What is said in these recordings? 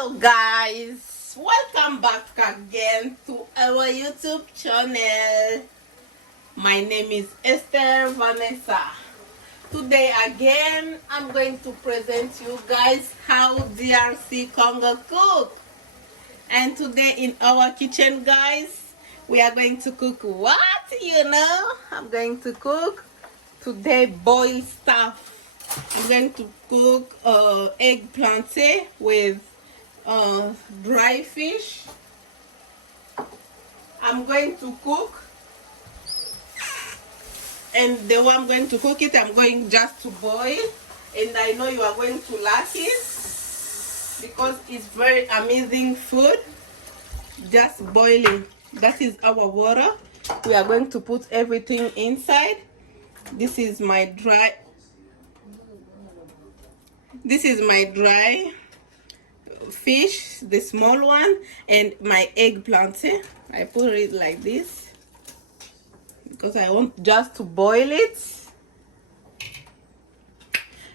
Hello guys, welcome back again to our YouTube channel. My name is Esther Vanessa. Today again I'm going to present you guys how D.R.Congo Cook. And today in our kitchen guys, we are going to cook what? I'm going to cook today boiled stuff. I'm going to cook eggplant with dry fish. I'm going to cook, and the way I'm going to cook it, I'm going just to boil, and I know you are going to like it because it's very amazing food. Just boiling. That is our water. We are going to put everything inside. This is my dry fish, the small one, and my eggplant. I put it like this because I want just to boil it.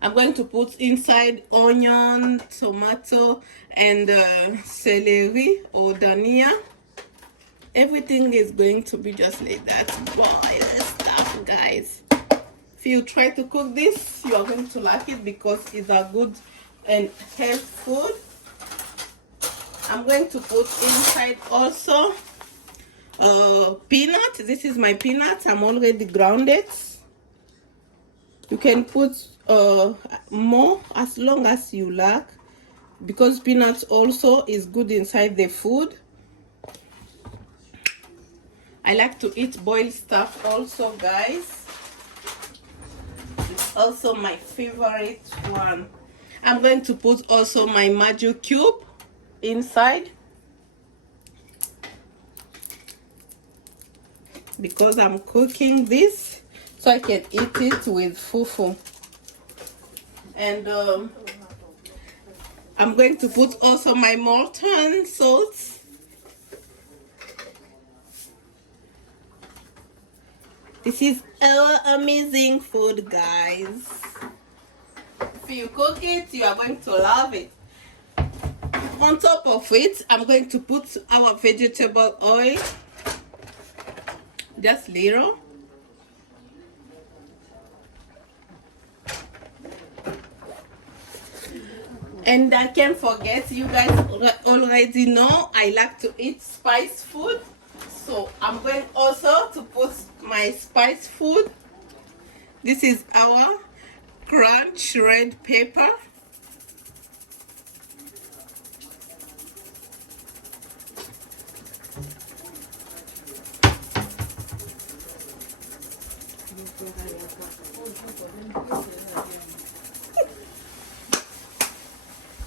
I'm going to put inside onion, tomato, and celery or dania. Everything is going to be just like that. Boiled stuff, guys. If you try to cook this, you are going to like it because it's a good and healthy food. I'm going to put inside also peanut. This is my peanuts. I'm already grounded. You can put more as long as you like, because peanuts also is good inside the food. I like to eat boiled stuff also, guys. It's also my favorite one. I'm going to put also my magic cube inside because I'm cooking this so I can eat it with Foufou. And I'm going to put also my molten salt. This is our amazing food, guys. If you cook it, you are going to love it. On top of it, I'm going to put our vegetable oil, just little. And I can't forget, you guys already know I like to eat spice food. So I'm going also to put my spice food. This is our crunch red pepper.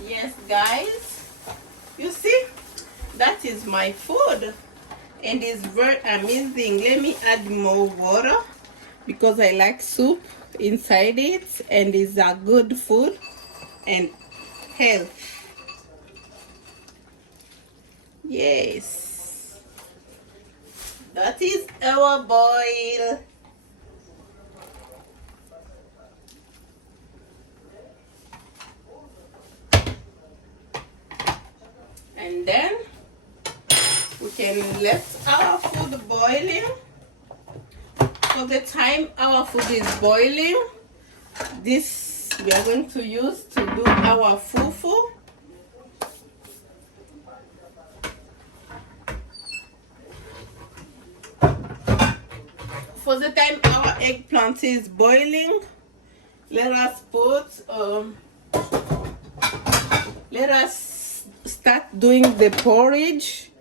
Yes, guys, you see, that is my food. And it's very amazing. Let me add more water because I like soup inside it, and it's a good food and health. Yes, that is our boil. And then we can let our food boiling. For the time our food is boiling, this we are going to use to do our fufu. For the time our eggplant is boiling, let us start doing the porridge.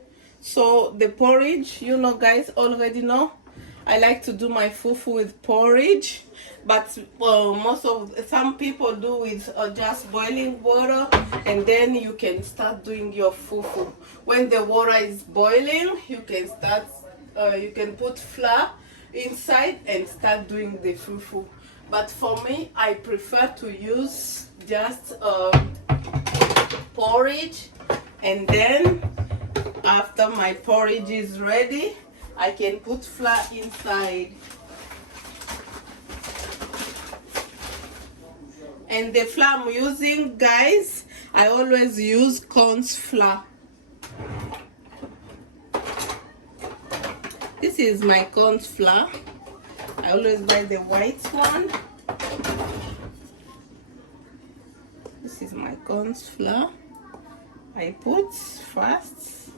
So the porridge, you know, guys already know I like to do my fufu with porridge, but some people do with just boiling water, and then you can start doing your fufu. When the water is boiling, you can start you can put flour inside and start doing the fufu. But for me, I prefer to use just porridge, and then after my porridge is ready, I can put flour inside. And the flour I'm using, guys, I always use corn flour. This is my corn flour. I always buy the white one. This is my corn flour. I put first.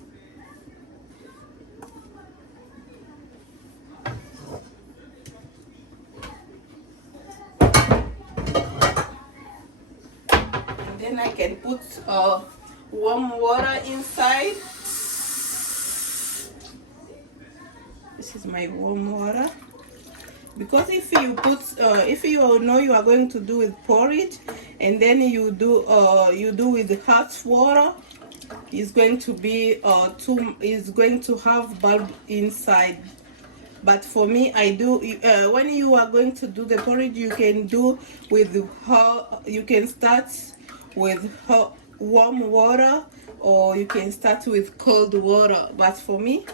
And then I can put warm water inside. This is my warm water. Because if you put if you know you are going to do with porridge and then you do with hot water, it's going to be it's going to have bulb inside. But for me, I do when you are going to do the porridge, you can do with you can start with warm water, or you can start with cold water. But for me,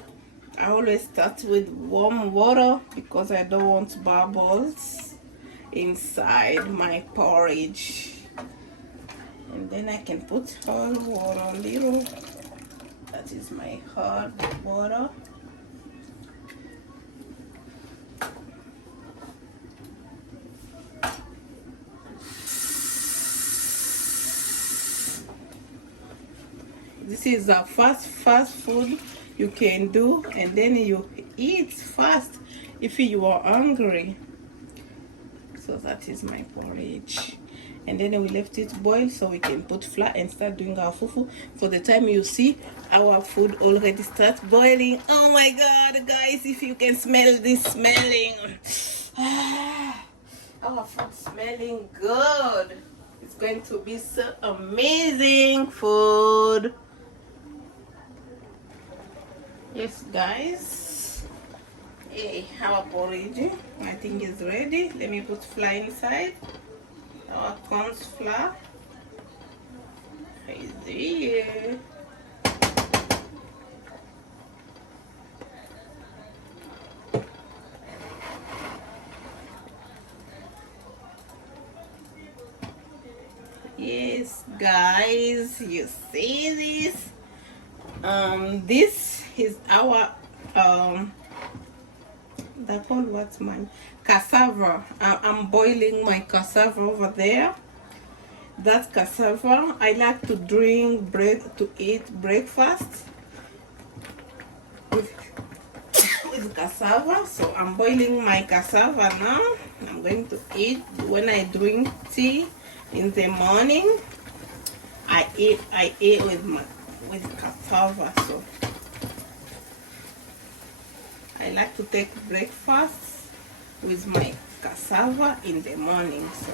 I always start with warm water because I don't want bubbles inside my porridge. And then I can put hot water a little. That is my hot water. This is a fast food you can do, and then you eat fast if you are hungry. So that is my porridge, and then we left it boil so we can put flour and start doing our fufu. For the time you see our food already start boiling. Oh my god, guys, if you can smell this smelling. Our food smelling good. It's going to be so amazing food. Yes, guys. Hey, our porridge, I think is ready. Let me put flour inside. Our corn flour is here. Yes, guys, you see this? This is our that one, what's mine? Cassava. I'm boiling my cassava over there. That cassava, I like to drink eat breakfast with cassava. So I'm boiling my cassava now. I'm going to eat when I drink tea in the morning. I eat with cassava. So I like to take breakfast with my cassava in the morning. So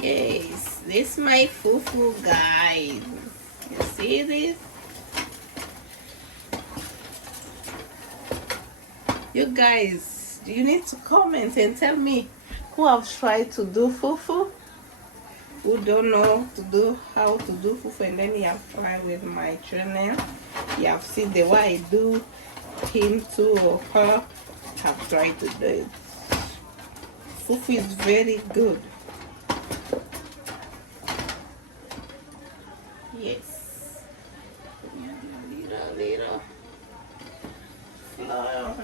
yes, this is my fufu, guys. You see this? You guys, you need to comment and tell me who have tried to do fufu, who don't know how to do fufu, and then you have tried with my channel. You have seen the way I do, him too or her have tried to do it. Fufu is very good. Yes. Little flour.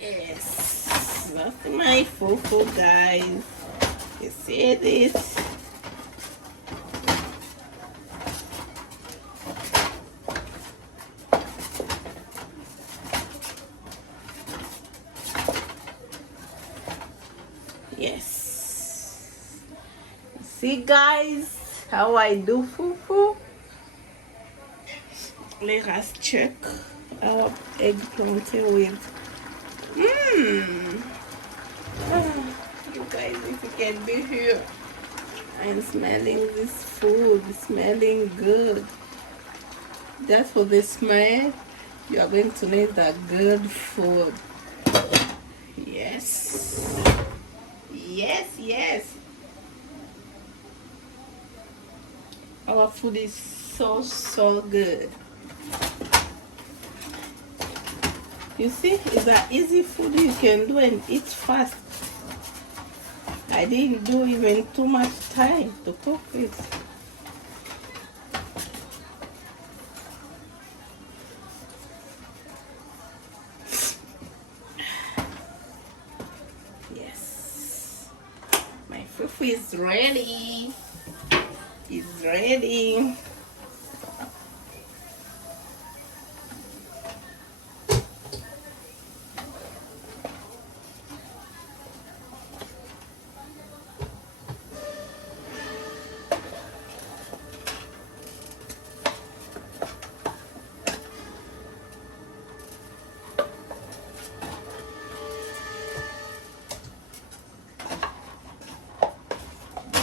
Yes, that's my fufu, guys. You see this? Yes. See, guys, how I do fufu? Let us check our eggplant with you guys, if you can be here, I'm smelling this food, smelling good. Just for the smell, you are going to need the good food. Yes. Yes, yes. Our food is so good. You see, it's an easy food you can do and eat fast. I didn't do even too much time to cook it. Yes, my foufou is ready. It's ready.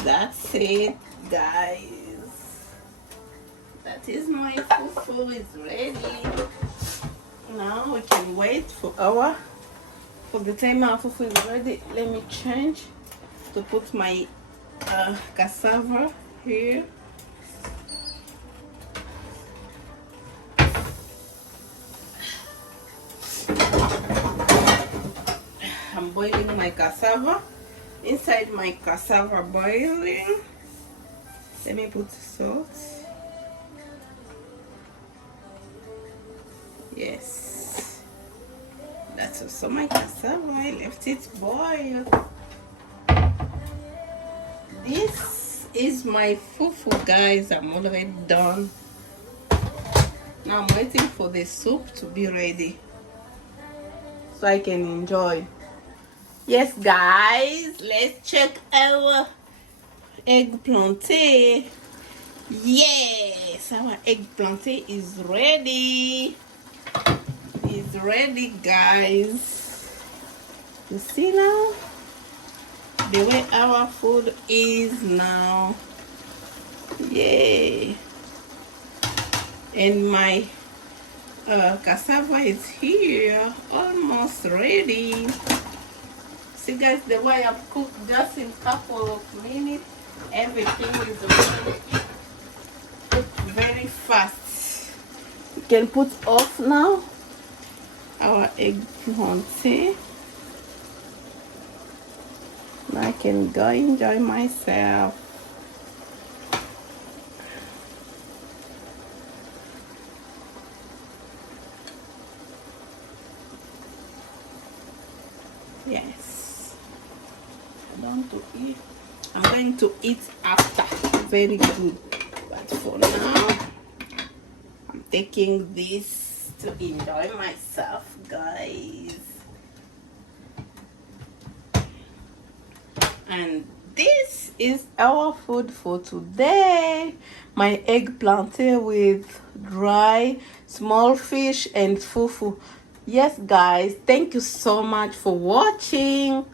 That's it, guys. That is my foufou is ready. Now we can wait for the time our foufou is ready. Let me change to put my cassava here. I'm boiling my cassava. Inside my cassava boiling, let me put salt. Yes, that's also my cassava. I left it boil. This is my foufou, guys. I'm already done. Now I'm waiting for the soup to be ready so I can enjoy. Yes, guys, let's check our eggplant. Yes, our eggplant is ready. It's ready, guys. You see now the way our food is now. Yay! And my cassava is here, almost ready. See, guys, the way I've cooked just in a couple of minutes, everything is ready. Cooked very fast. We can put off now our eggplant. Now I can go enjoy myself. Yes. I'm going to eat after. Very good. But for now, I'm taking this to enjoy myself, guys. And this is our food for today. My eggplant with dry small fish and foufou. Yes, guys, thank you so much for watching.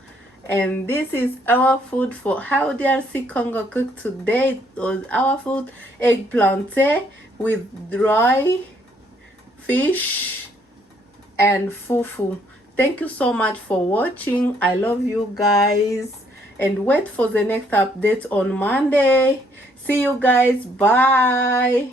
And this is our food for how D.R.C. Congo Cook today. It was our food, eggplant with dry fish and foufou. Thank you so much for watching. I love you guys. And wait for the next update on Monday. See you guys. Bye.